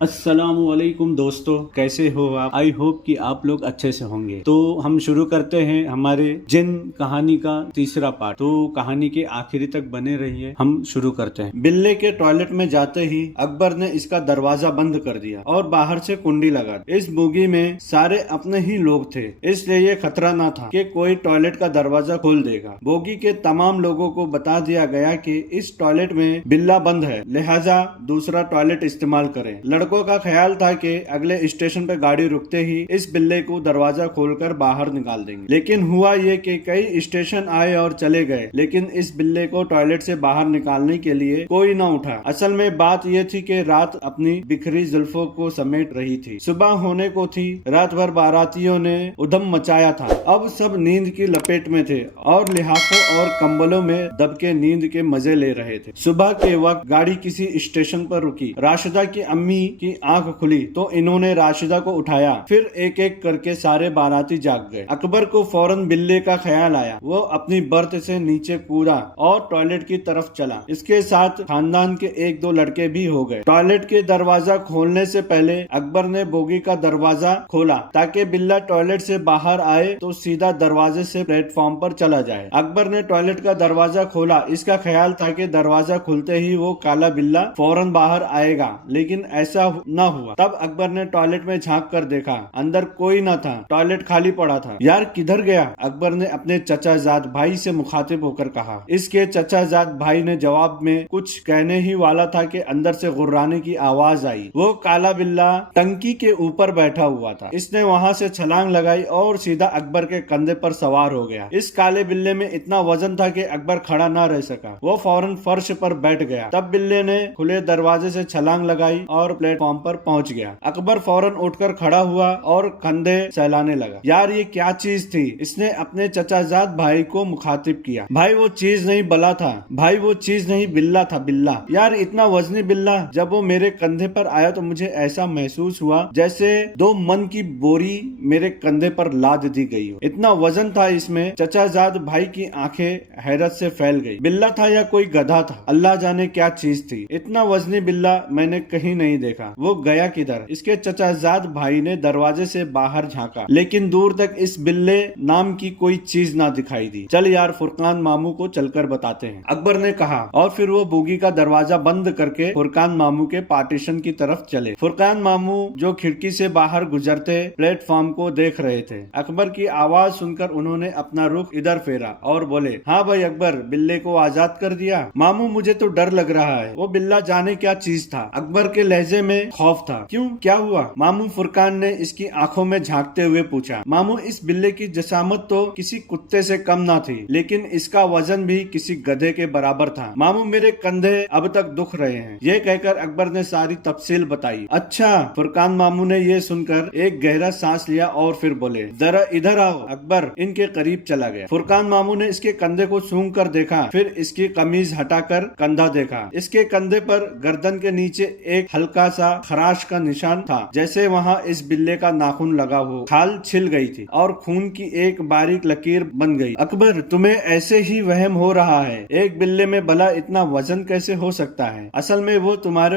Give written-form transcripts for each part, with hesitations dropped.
अस्सलामुअलैकुम दोस्तों, कैसे हो आप? आई होप कि आप लोग अच्छे से होंगे। तो हम शुरू करते हैं हमारे जिन कहानी का तीसरा पार्ट। तो कहानी के आखिरी तक बने रहिए। हम शुरू करते हैं। बिल्ले के टॉयलेट में जाते ही अकबर ने इसका दरवाजा बंद कर दिया और बाहर से कुंडी लगा दी। इस बोगी में सारे अपने ही लोग थे, इसलिए ये खतरा न था कि कोई टॉयलेट का दरवाजा खोल देगा। बोगी के तमाम लोगों को बता दिया गया कि इस टॉयलेट में बिल्ला बंद है, लिहाजा दूसरा टॉयलेट इस्तेमाल करें। लड़कों का ख्याल था कि अगले स्टेशन पर गाड़ी रुकते ही इस बिल्ले को दरवाजा खोलकर बाहर निकाल देंगे, लेकिन हुआ ये कि कई स्टेशन आए और चले गए, लेकिन इस बिल्ले को टॉयलेट से बाहर निकालने के लिए कोई न उठा। असल में बात ये थी कि रात अपनी बिखरी जुल्फों को समेट रही थी। सुबह होने को थी। रात भर बारातियों ने उधम मचाया था। अब सब नींद की लपेट में थे और लिहाफों और कंबलों में दब के नींद के मजे ले रहे थे। सुबह के वक्त गाड़ी किसी स्टेशन पर रुकी। राशिदा की अम्मी की आंख खुली तो इन्होंने राशिदा को उठाया। फिर एक एक करके सारे बाराती जाग गए। अकबर को फौरन बिल्ले का ख्याल आया। वो अपनी बर्थ से नीचे कूदा और टॉयलेट की तरफ चला। इसके साथ खानदान के एक दो लड़के भी हो गए। टॉयलेट के दरवाजा खोलने से पहले अकबर ने बोगी का दरवाजा खोला ताकि बिल्ला टॉयलेट से बाहर आए तो सीधा दरवाजे से प्लेटफॉर्म पर चला जाए। अकबर ने टॉयलेट का दरवाजा खोला। इसका ख्याल था कि दरवाजा खुलते ही वो काला बिल्ला फौरन बाहर आएगा, लेकिन ऐसा न हुआ। तब अकबर ने टॉयलेट में झांक कर देखा, अंदर कोई न था। टॉयलेट खाली पड़ा था। यार किधर गया? अकबर ने अपने चचाजाद भाई से मुखातिब होकर कहा। इसके चचाजाद भाई ने जवाब में कुछ कहने ही वाला था कि अंदर से गुर्राने की आवाज आई। वो काला बिल्ला टंकी के ऊपर बैठा हुआ था। इसने वहां से छलांग लगाई और सीधा अकबर के कंधे पर सवार हो गया। इस काले बिल्ले में इतना वजन था कि अकबर खड़ा न रह सका। वो फौरन फर्श पर बैठ गया। तब बिल्ले ने खुले दरवाजे से छलांग लगाई और प्लेटफॉर्म पर पहुंच गया। अकबर फौरन उठकर खड़ा हुआ और कंधे सहलाने लगा। यार ये क्या चीज थी? इसने अपने चचाजाद भाई को मुखातिब किया। भाई वो चीज नहीं बला था। भाई वो चीज नहीं बिल्ला था, बिल्ला। यार इतना वजनी बिल्ला। जब वो मेरे कंधे पर आया तो मुझे ऐसा महसूस हुआ जैसे 2 मन की बोरी मेरे कंधे पर लाद दी गई हो। इतना वजन था इसमें। चचाजाद भाई की आंखें हैरत से फैल गई। बिल्ला था या कोई गधा था? अल्लाह जाने क्या चीज थी। इतना वजनी बिल्ला मैंने कहीं नहीं देखा। वो गया किधर? इसके चचाजाद भाई ने दरवाजे से बाहर झांका, लेकिन दूर तक इस बिल्ले नाम की कोई चीज ना दिखाई दी। चल यार फुरकान मामू को चलकर बताते हैं, अकबर ने कहा। और फिर वो बोगी का दरवाजा बंद करके फुरकान मामू के पार्टीशन की तरफ चले। फुरकान मामू जो खिड़की से बाहर गुजरते प्लेटफॉर्म को देख रहे थे। अकबर की आवाज सुनकर उन्होंने अपना रुख इधर फेरा और बोले, हाँ भाई अकबर, बिल्ले को आजाद कर दिया? मामू मुझे तो डर लग रहा है। वो बिल्ला जाने क्या चीज था। अकबर के लहजे में खौफ था। क्यों, क्या हुआ? मामू फुरकान ने इसकी आंखों में झांकते हुए पूछा। मामू इस बिल्ले की जसामत तो किसी कुत्ते से कम ना थी, लेकिन इसका वजन भी किसी गधे के बराबर था। मामू मेरे कंधे अब तक दुख रहे हैं। ये कहकर अकबर ने सारी तफसील बताई। अच्छा। फुरकान मामू ने ये सुनकर एक गहरा सांस लिया और फिर बोले, जरा इधर आओ। अकबर इनके करीब चला गया। फुरकान मामू ने इसके कंधे को सूंघ कर देखा, फिर इसकी कमीज हटाकर कंधा देखा। इसके कंधे पर गर्दन के नीचे एक हल्का सा खराश का निशान था, जैसे वहाँ इस बिल्ले का नाखून लगा हो। खाल छिल गई थी और खून की एक बारीक लकीर बन गई। अकबर तुम्हें ऐसे ही वहम हो रहा है। एक बिल्ले में भला इतना वजन कैसे हो सकता है? असल में वो तुम्हारे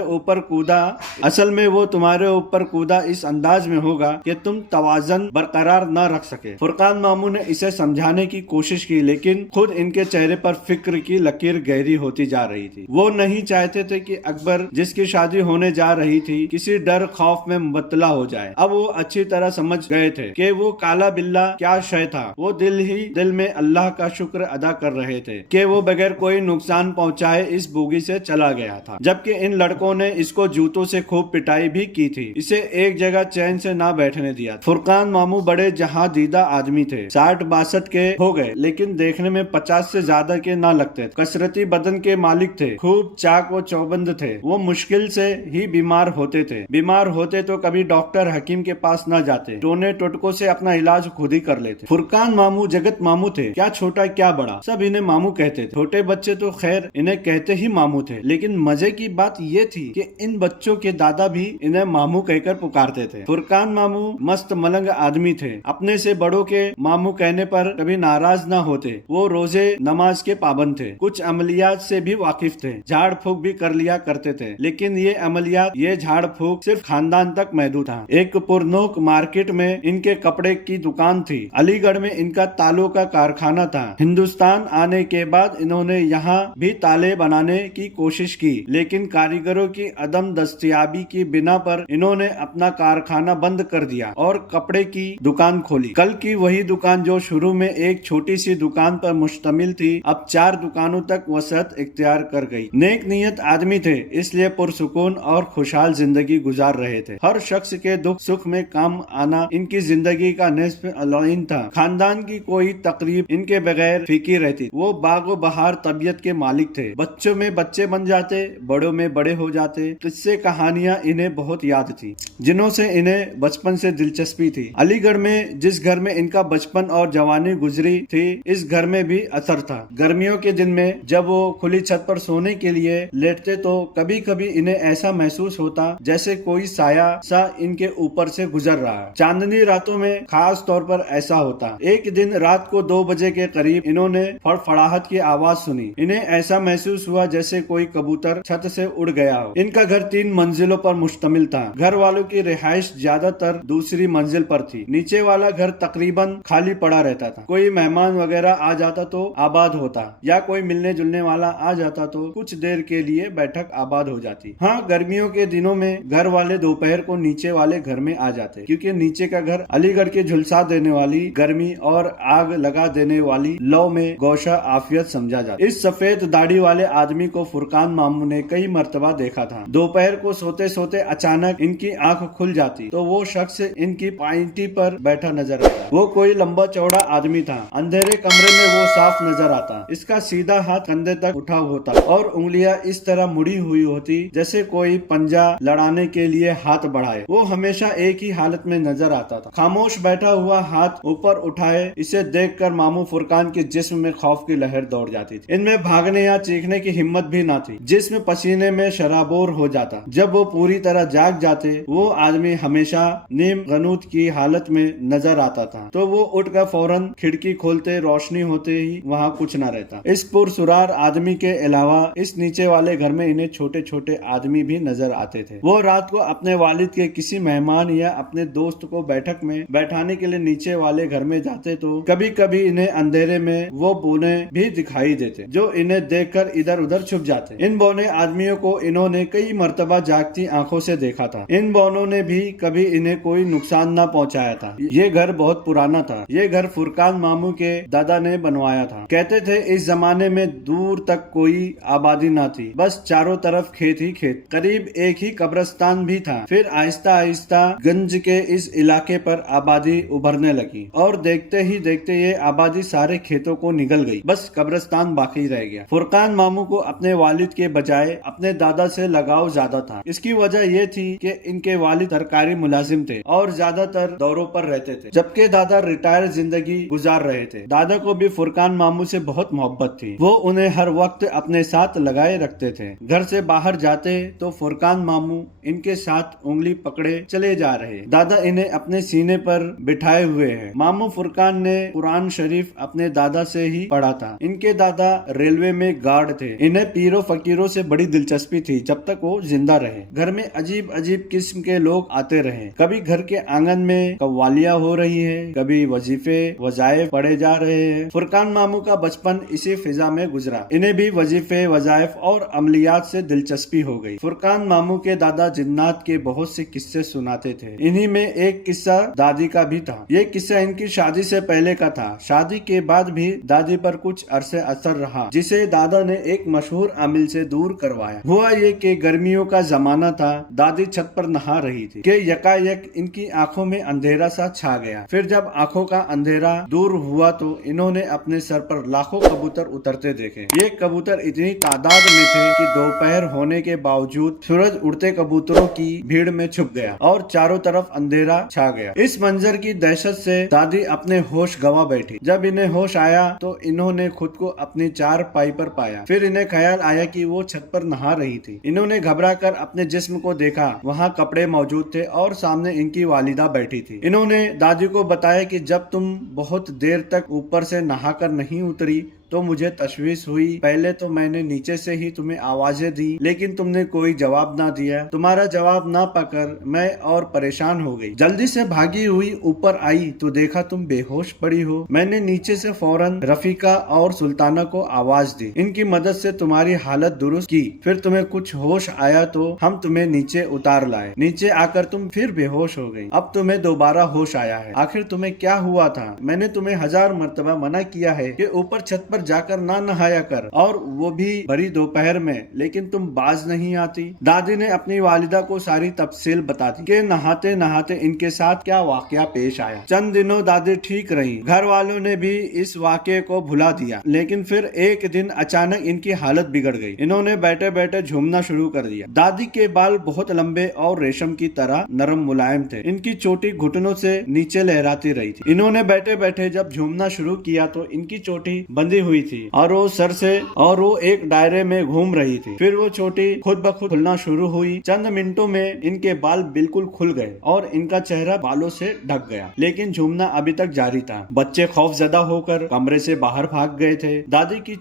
ऊपर कूदा इस अंदाज में होगा कि तुम तवाजन बरकरार न रख सके। फुरकान मामू ने इसे समझाने की कोशिश की, लेकिन खुद इनके चेहरे पर फिक्र की लकीर गहरी होती जा रही थी। वो नहीं चाहते थे कि अकबर जिसकी शादी होने जा रही थी किसी डर खौफ में मुबतला हो जाए। अब वो अच्छी तरह समझ गए थे कि वो काला बिल्ला क्या शय था। वो दिल ही दिल में अल्लाह का शुक्र अदा कर रहे थे कि वो बगैर कोई नुकसान पहुंचाए इस बोगी से चला गया था, जबकि इन लड़कों ने इसको जूतों से खूब पिटाई भी की थी। इसे एक जगह चैन से ना बैठने दिया। फुरकान मामू बड़े जहां दीदा आदमी थे। 60-62 के हो गए, लेकिन देखने में 50 से ज्यादा के ना लगते। कसरती बदन के मालिक थे। खूब चाक व चौबंद थे। वो मुश्किल से ही बीमार होते थे। बीमार होते तो कभी डॉक्टर हकीम के पास न जाते, टोने टोटकों से अपना इलाज खुद ही कर लेते। फुरकान मामू जगत मामू थे। क्या छोटा क्या बड़ा, सब इन्हें मामू कहते थे। छोटे बच्चे तो खैर इन्हें कहते ही मामू थे, लेकिन मजे की बात ये थी कि इन बच्चों के दादा भी इन्हें मामू कहकर पुकारते थे। फुरकान मामू मस्त मलंग आदमी थे। अपने से बड़ों के मामू कहने पर कभी नाराज न होते। वो रोजे नमाज के पाबंद थे। कुछ अमलियात से भी वाकिफ थे। झाड़ फूक भी कर लिया करते थे, लेकिन ये अमलियात ये ये झाड़ फूक सिर्फ खानदान तक महदूद था। एक पुरनोक मार्केट में इनके कपड़े की दुकान थी। अलीगढ़ में इनका तालों का कारखाना था। हिंदुस्तान आने के बाद इन्होंने यहाँ भी ताले बनाने की कोशिश की, लेकिन कारीगरों की अदम दस्तयाबी की बिना पर इन्होंने अपना कारखाना बंद कर दिया और कपड़े की दुकान खोली। कल की वही दुकान जो शुरू में एक छोटी सी दुकान पर मुश्तमिल थी, अब 4 दुकानों तक वसअत इख्तियार कर गई। नेक नियत आदमी थे, इसलिए पुरसुकून और खुशहाल जिंदगी गुजार रहे थे। हर शख्स के दुख सुख में काम आना इनकी जिंदगी का निस्फ अलौइन था। खानदान की कोई तकरीब इनके बगैर फीकी रहती। वो बागो बहार तबीयत के मालिक थे। बच्चों में बच्चे बन जाते, बड़ों में बड़े हो जाते। किस्से कहानियां इन्हें बहुत याद थी, जिनों से इन्हें बचपन से दिलचस्पी थी। अलीगढ़ में जिस घर में इनका बचपन और जवानी गुजरी थी, इस घर में भी असर था। गर्मियों के दिन में जब वो खुली छत पर सोने के लिए लेटते तो कभी कभी इन्हें ऐसा महसूस होता जैसे कोई साया सा इनके ऊपर से गुजर रहा है। चांदनी रातों में खास तौर पर ऐसा होता। एक दिन रात को 2 बजे के करीब इन्होंने फड़फड़ाहट की आवाज सुनी। इन्हें ऐसा महसूस हुआ जैसे कोई कबूतर छत से उड़ गया हो। इनका घर 3 मंजिलों पर मुश्तमिल था। घर वालों की रिहाइश ज्यादातर दूसरी मंजिल पर थी। नीचे वाला घर तकरीबन खाली पड़ा रहता था। कोई मेहमान वगैरह आ जाता तो आबाद होता, या कोई मिलने जुलने वाला आ जाता तो कुछ देर के लिए बैठक आबाद हो जाती। हाँ, गर्मियों के दिनों में घर वाले दोपहर को नीचे वाले घर में आ जाते, क्योंकि नीचे का घर अलीगढ़ के झुलसा देने वाली गर्मी और आग लगा देने वाली लौ में गौशा आफियत समझा जाता। इस सफेद दाढ़ी वाले आदमी को फुरकान मामू ने कई मर्तबा देखा था। दोपहर को सोते सोते अचानक इनकी आंख खुल जाती तो वो शख्स इनकी पाइंटी पर बैठा नजर आता। वो कोई लंबा चौड़ा आदमी था। अंधेरे कमरे में वो साफ नजर आता। इसका सीधा हाथ कंधे तक उठा होता और उंगलियां इस तरह मुड़ी हुई होती जैसे कोई पंजा लड़ाने के लिए हाथ बढ़ाए। वो हमेशा एक ही हालत में नजर आता था, खामोश बैठा हुआ, हाथ ऊपर उठाए। इसे देखकर मामू फुरकान के जिस्म में खौफ की लहर दौड़ जाती थी। इनमें भागने या चीखने की हिम्मत भी ना थी। जिस्म पसीने में शराबोर हो जाता। जब वो पूरी तरह जाग जाते, वो आदमी हमेशा नीम गनूत की हालत में नजर आता था, तो वो उठकर फौरन खिड़की खोलते, रोशनी होते ही वहाँ कुछ न रहता। इस पुरसुरार आदमी के अलावा इस नीचे वाले घर में इन्हें छोटे छोटे आदमी भी नजर आते थे। वो रात को अपने वालिद के किसी मेहमान या अपने दोस्त को बैठक में बैठाने के लिए नीचे वाले घर में जाते तो कभी कभी इन्हें अंधेरे में वो बौने भी दिखाई देते, जो इन्हें देखकर इधर उधर छुप जाते। इन बौने आदमियों को इन्होंने कई मर्तबा जागती आंखों से देखा था। इन बौनों ने भी कभी इन्हें कोई नुकसान न पहुंचाया था। ये घर बहुत पुराना था। ये घर फुरकान मामू के दादा ने बनवाया था। कहते थे इस जमाने में दूर तक कोई आबादी ना थी, बस चारों तरफ खेत ही खेत। करीब एक ही कब्रिस्तान भी था। फिर आहिस्ता आहिस्ता गंज के इस इलाके पर आबादी उभरने लगी और देखते ही देखते ये आबादी सारे खेतों को निगल गई। बस कब्रिस्तान बाकी रह गया। फुरकान मामू को अपने वालिद के बजाय अपने दादा से लगाव ज्यादा था। इसकी वजह ये थी कि इनके वालिद सरकारी मुलाजिम थे और ज्यादातर दौरों पर रहते थे, जबकि दादा रिटायर जिंदगी गुजार रहे थे। दादा को भी फुरकान मामू से बहुत मोहब्बत थी। वो उन्हें हर वक्त अपने साथ लगाए रखते थे। घर से बाहर जाते तो फुरकान मामू इनके साथ उंगली पकड़े चले जा रहे। दादा इन्हें अपने सीने पर बिठाए हुए हैं। मामू फुरकान ने कुरान शरीफ अपने दादा से ही पढ़ा था। इनके दादा रेलवे में गार्ड थे। इन्हें पीरों फकीरों से बड़ी दिलचस्पी थी जब तक वो जिंदा रहे। घर में अजीब अजीब किस्म के लोग आते रहे। कभी घर के आंगन में कव्वालियां हो रही है, कभी वजीफे वजाइफ पढ़े जा रहे हैं। फुरकान मामू का बचपन इसी फिजा में गुजरा। इन्हें भी वजीफे वजाइफ और अमलियात से दिलचस्पी हो गई। फुरकान मामू के दादा जिन्नात के बहुत से किस्से सुनाते थे। इन्हीं में एक किस्सा दादी का भी था। ये किस्सा इनकी शादी से पहले का था। शादी के बाद भी दादी पर कुछ अरसे असर रहा, जिसे दादा ने एक मशहूर आमिल से दूर करवाया। हुआ ये कि गर्मियों का जमाना था। दादी छत पर नहा रही थी कि यकायक इनकी आंखों में अंधेरा सा छा गया। फिर जब आंखों का अंधेरा दूर हुआ तो इन्होंने अपने सर पर लाखों कबूतर उतरते देखे। ये कबूतर इतनी तादाद में थे कि दोपहर होने के बावजूद सूरज उड़ते कबूतरों की भीड़ में छुप गया और चारों तरफ अंधेरा छा गया। इस मंजर की दहशत से दादी अपने होश गंवा बैठी। जब इन्हें होश आया तो इन्होंने खुद को अपनी चारपाई पर पाया। फिर इन्हें ख्याल आया कि वो छत पर नहा रही थी। इन्होंने घबराकर अपने जिस्म को देखा। वहाँ कपड़े मौजूद थे और सामने इनकी वालिदा बैठी थी। इन्होंने दादी को बताया कि जब तुम बहुत देर तक ऊपर से नहाकर नहीं उतरी तो मुझे तशवीश हुई। पहले तो मैंने नीचे से ही तुम्हें आवाजें दी, लेकिन तुमने कोई जवाब ना दिया। तुम्हारा जवाब ना पाकर मैं और परेशान हो गई। जल्दी से भागी हुई ऊपर आई तो देखा तुम बेहोश पड़ी हो। मैंने नीचे से फौरन रफीका और सुल्ताना को आवाज दी। इनकी मदद से तुम्हारी हालत दुरुस्त की। फिर तुम्हें कुछ होश आया तो हम तुम्हें नीचे उतार लाए। नीचे आकर तुम फिर बेहोश हो गई। अब तुम्हें दोबारा होश आया है। आखिर तुम्हें क्या हुआ था? मैंने तुम्हें 1000 मर्तबा मना किया है कि ऊपर छत पर जाकर ना नहाया कर, और वो भी भरी दोपहर में, लेकिन तुम बाज नहीं आती। दादी ने अपनी वालिदा को सारी तफसील बता दी कि नहाते नहाते इनके साथ क्या वाकया पेश आया। चंद दिनों दादी ठीक रही। घर वालों ने भी इस वाकये को भुला दिया, लेकिन फिर एक दिन अचानक इनकी हालत बिगड़ गई। इन्होंने बैठे बैठे झूमना शुरू कर दिया। दादी के बाल बहुत लंबे और रेशम की तरह नरम मुलायम थे। इनकी चोटी घुटनों से नीचे लहराती रही थी। इन्होंने बैठे बैठे जब झूमना शुरू किया तो इनकी चोटी बंधी हुई थी और वो एक दायरे में घूम रही थी। फिर वो चोटी खुद ब खुद खुलना शुरू हुई। चंद मिनटों में इनके बाल बिल्कुल खुल गए और इनका चेहरा बालों से ढक गया, लेकिन झूमना अभी तक जारी था। बच्चे खौफजदा होकर कमरे से बाहर भाग गए थे। दादी की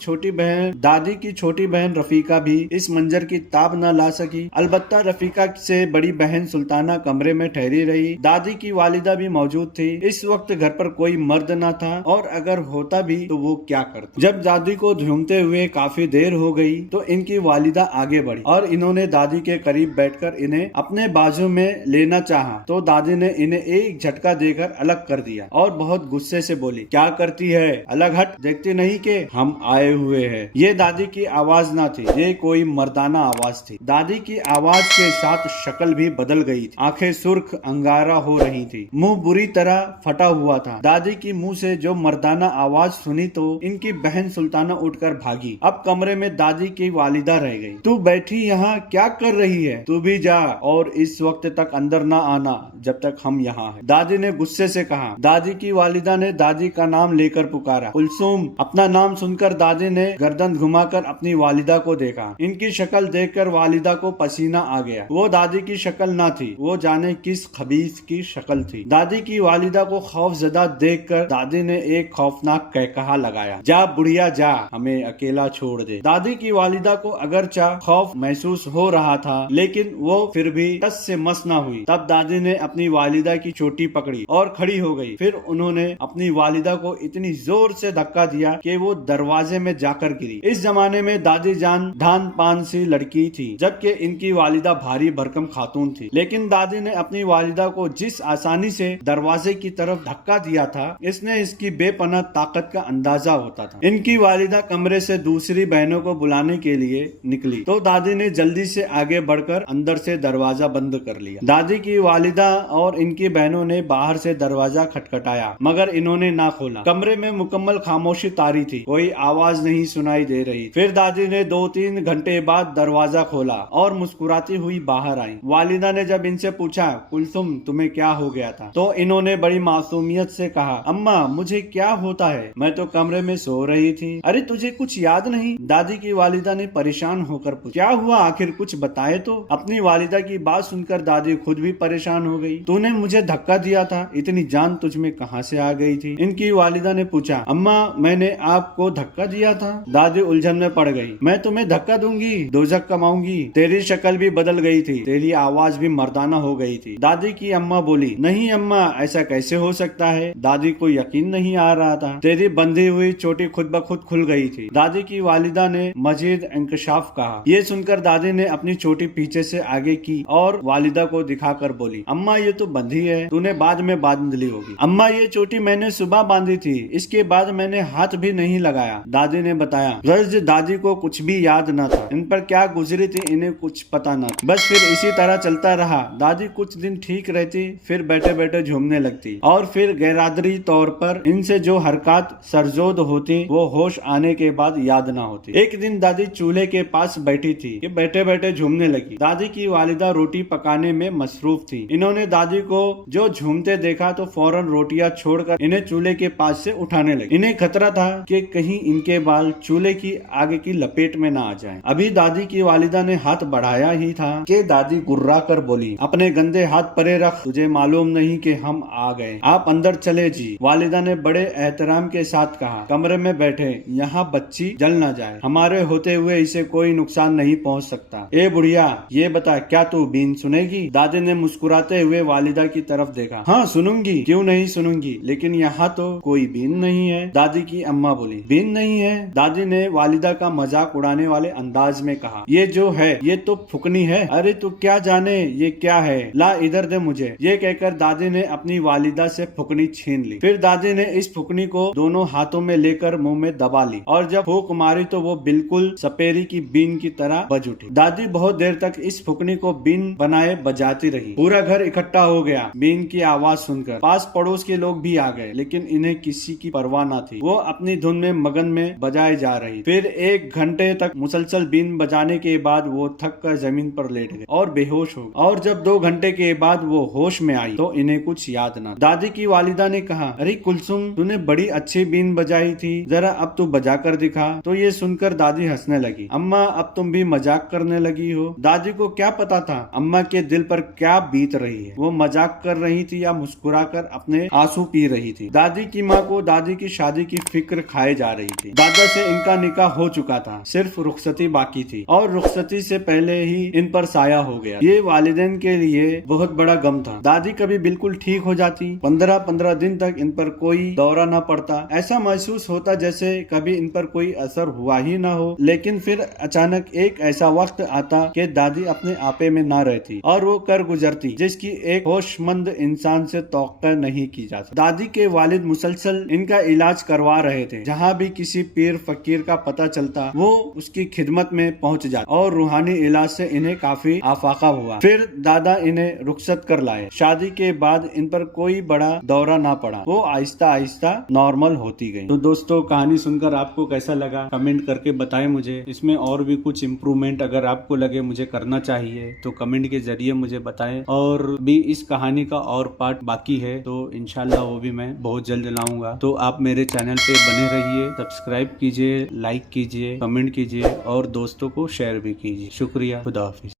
छोटी बहन रफीका भी इस मंजर की ताब न ला सकी। अलबत्ता रफीका से बड़ी बहन सुल्ताना कमरे में ठहरी रही। दादी की वालिदा भी मौजूद थी। इस वक्त घर पर कोई मर्द न था, और अगर होता भी तो वो क्या करता। जब दादी को झूमते हुए काफी देर हो गई तो इनकी वालिदा आगे बढ़ी और इन्होंने दादी के करीब बैठकर इन्हें अपने बाजू में लेना चाहा तो दादी ने इन्हें एक झटका देकर अलग कर दिया और बहुत गुस्से से बोली, क्या करती है, अलग हट, देखती नहीं कि हम आए हुए हैं। ये दादी की आवाज ना थी, ये कोई मर्दाना आवाज थी। दादी की आवाज के साथ शक्ल भी बदल गई थी। आंखें सुर्ख अंगारा हो रही थी, मुंह बुरी तरह फटा हुआ था। दादी की मुंह से जो मर्दाना आवाज सुनी तो इनकी बहन सुल्ताना उठकर भागी। अब कमरे में दादी की वालिदा रह गई। तू बैठी यहाँ क्या कर रही है? तू भी जा और इस वक्त तक अंदर ना आना जब तक हम यहाँ हैं। दादी ने गुस्से से कहा। दादी की वालिदा ने दादी का नाम लेकर पुकारा, कुलसुम। अपना नाम सुनकर दादी ने गर्दन घुमाकर अपनी वालिदा को देखा। इनकी शक्ल देखकर वालिदा को पसीना आ गया। वो दादी की शक्ल ना थी, वो जाने किस खबीस की शक्ल थी। दादी की वालिदा को खौफजदा देखकर दादी ने एक खौफनाक कहकहा लगाया, जा बुढ़िया जा, हमें अकेला छोड़ दे। दादी की वालिदा को अगरचा खौफ महसूस हो रहा था, लेकिन वो फिर भी टस से मस ना हुई। तब दादी ने अपनी वालिदा की चोटी पकड़ी और खड़ी हो गई। फिर उन्होंने अपनी वालिदा को इतनी जोर से धक्का दिया कि वो दरवाजे में जाकर गिरी। इस जमाने में दादी जान ढान पान सी लड़की थी, जबकि इनकी वालिदा भारी भरकम खातून थी। लेकिन दादी ने अपनी वालिदा को जिस आसानी से दरवाजे की तरफ धक्का दिया था, इसने इसकी बेपनाह ताकत का अंदाजा होता था। इनकी वालिदा कमरे से दूसरी बहनों को बुलाने के लिए निकली तो दादी ने जल्दी से आगे बढ़कर अंदर से दरवाजा बंद कर लिया। दादी की वालिदा और इनकी बहनों ने बाहर से दरवाजा खटखटाया, मगर इन्होंने ना खोला। कमरे में मुकम्मल खामोशी तारी थी, कोई आवाज नहीं सुनाई दे रही। फिर दादी ने 2-3 घंटे बाद दरवाजा खोला और मुस्कुराती हुई बाहर आई। वालिदा ने जब इनसे पूछा, कुलसुम तुम्हें क्या हो गया था, तो इन्होंने बड़ी मासूमियत से कहा, अम्मा मुझे क्या होता है, मैं तो कमरे में सो रही थी। अरे तुझे कुछ याद नहीं? दादी की वालिदा ने परेशान होकर पूछा। क्या हुआ, आखिर कुछ बताए तो। अपनी वालिदा की बात सुनकर दादी खुद भी परेशान हो गई। तूने मुझे धक्का दिया था, इतनी जान तुझ में कहां से आ गई थी? इनकी वालिदा ने पूछा। अम्मा मैंने आपको धक्का दिया था? दादी उलझन में पड़ गई। मैं तुम्हें धक्का दूंगी, दोजख कमाऊंगी। तेरी शक्ल भी बदल गई थी, तेरी आवाज भी मर्दाना हो गई थी। दादी की अम्मा बोली, नहीं अम्मा ऐसा कैसे हो सकता है? दादी को यकीन नहीं आ रहा था। तेरी बंधी हुई चोटी खुद ब खुद खुल गई थी। दादी की वालिदा ने मजीद इंकशाफ कहा। ये सुनकर दादी ने अपनी चोटी पीछे से आगे की और वालिदा को दिखाकर बोली, अम्मा ये तो बंधी है, तूने बाद में बांध ली होगी। अम्मा ये चोटी मैंने सुबह बांधी थी, इसके बाद मैंने हाथ भी नहीं लगाया, दादी ने बताया। गर्ज दादी को कुछ भी याद न था, इन पर क्या गुजरी थी इन्हें कुछ पता न था। बस फिर इसी तरह चलता रहा। दादी कुछ दिन ठीक रहती, फिर बैठे बैठे झूमने लगती और फिर गैरादरी तौर पर इनसे जो हरकत सरजोद होती वो होश आने के बाद याद ना होती। एक दिन दादी चूल्हे के पास बैठी थी कि बैठे बैठे झूमने लगी। दादी की वालिदा रोटी पकाने में मसरूफ थी। इन्होंने दादी को जो झूमते देखा तो फौरन रोटियां छोड़कर इन्हें चूल्हे के पास से उठाने लगी। इन्हें खतरा था कि कहीं इनके बाल चूल्हे की आगे की लपेट में ना आ जाएं। अभी दादी की वालिदा ने हाथ बढ़ाया ही था कि दादी गुर्रा कर बोली, अपने गंदे हाथ परे रख, तुझे मालूम नहीं कि हम आ गए, आप अंदर चले जी। वालिदा ने बड़े एहतराम के साथ कहा। कमरे में बैठे, यहाँ बच्ची जल न जाए, हमारे होते हुए इसे कोई नुकसान नहीं पहुँच सकता। ए बुढ़िया, ये बता क्या तू बीन सुनेगी? दादी ने मुस्कुराते हुए वालिदा की तरफ देखा। हाँ सुनूंगी, क्यों नहीं सुनूंगी, लेकिन यहाँ तो कोई बीन नहीं है। दादी की अम्मा बोली। बीन नहीं है? दादी ने वालिदा का मजाक उड़ाने वाले अंदाज में कहा। ये जो है ये तो फुकनी है। अरे तू क्या जाने ये क्या है, ला इधर दे मुझे। ये कहकर दादी ने अपनी वालिदा से फुकनी छीन ली। फिर दादी ने इस फुकनी को दोनों हाथों में लेकर मुंह में दबा ली और जब फूंक मारी तो वो बिल्कुल सपेरी की बीन की तरह बज उठी। दादी बहुत देर तक इस फुकनी को बीन बनाए बजाती रही। पूरा घर इकट्ठा हो गया बीन की आवाज सुनकर। पास पड़ोस के लोग भी आ गए, लेकिन इन्हें किसी की परवाह न थी। वो अपनी धुन में मगन में बजाए जा रही। फिर 1 घंटे तक मुसलसल बीन बजाने के बाद वो थक कर जमीन पर लेट गए और बेहोश हो गए। और जब 2 घंटे के बाद वो होश में आई तो इन्हें कुछ याद न। दादी की वालिदा ने कहा, अरे कुलसुम, तूने बड़ी अच्छी बीन बजाई थी, जरा अब तू बजा कर दिखा। तो ये सुनकर दादी हंसने लगी। अम्मा, अब तुम भी मजाक करने लगी हो। दादी को क्या पता था अम्मा के दिल पर क्या बीत रही है। वो मजाक कर रही थी या मुस्कुराकर अपने आंसू पी रही थी। दादी की माँ को दादी की शादी की फिक्र खाए जा रही थी। दादा से इनका निकाह हो चुका था, सिर्फ रुखसती बाकी थी और रुखसती से पहले ही इन पर साया हो गया। ये वालिदैन के लिए बहुत बड़ा गम था। दादी कभी बिल्कुल ठीक हो जाती, 15-15 दिन तक इन पर कोई दौरा न पड़ता। ऐसा महसूस होता जैसे कभी इन पर कोई असर हुआ ही न हो। लेकिन फिर अचानक एक ऐसा वक्त आता कि दादी अपने आपे में न रहती और वो कर गुजरती जिसकी एक होशमंद इंसान से तौक़ा नहीं की जा सकती। दादी के वालिद मुसलसल इनका इलाज करवा रहे थे। जहाँ भी किसी पीर फकीर का पता चलता वो उसकी खिदमत में पहुँच जाता और रूहानी इलाज से इन्हें काफी आफाका हुआ। फिर दादा इन्हें रुखसत कर लाए। शादी के बाद इन पर कोई बड़ा दौरा ना पड़ा। वो आहिस्ता आहिस्ता नॉर्मल होती गई। तो दोस्तों, कहानी सुनकर आपको कैसा लगा कमेंट करके बताएं मुझे। इसमें और भी कुछ इम्प्रूवमेंट अगर आपको लगे मुझे करना चाहिए तो कमेंट के जरिए मुझे बताएं। और भी इस कहानी का और पार्ट बाकी है तो इंशाल्लाह वो भी मैं बहुत जल्द लाऊंगा। तो आप मेरे चैनल पे बने रहिए, सब्सक्राइब कीजिए, लाइक कीजिए, कमेंट कीजिए और दोस्तों को शेयर भी कीजिए। शुक्रिया, खुदा हाफिज।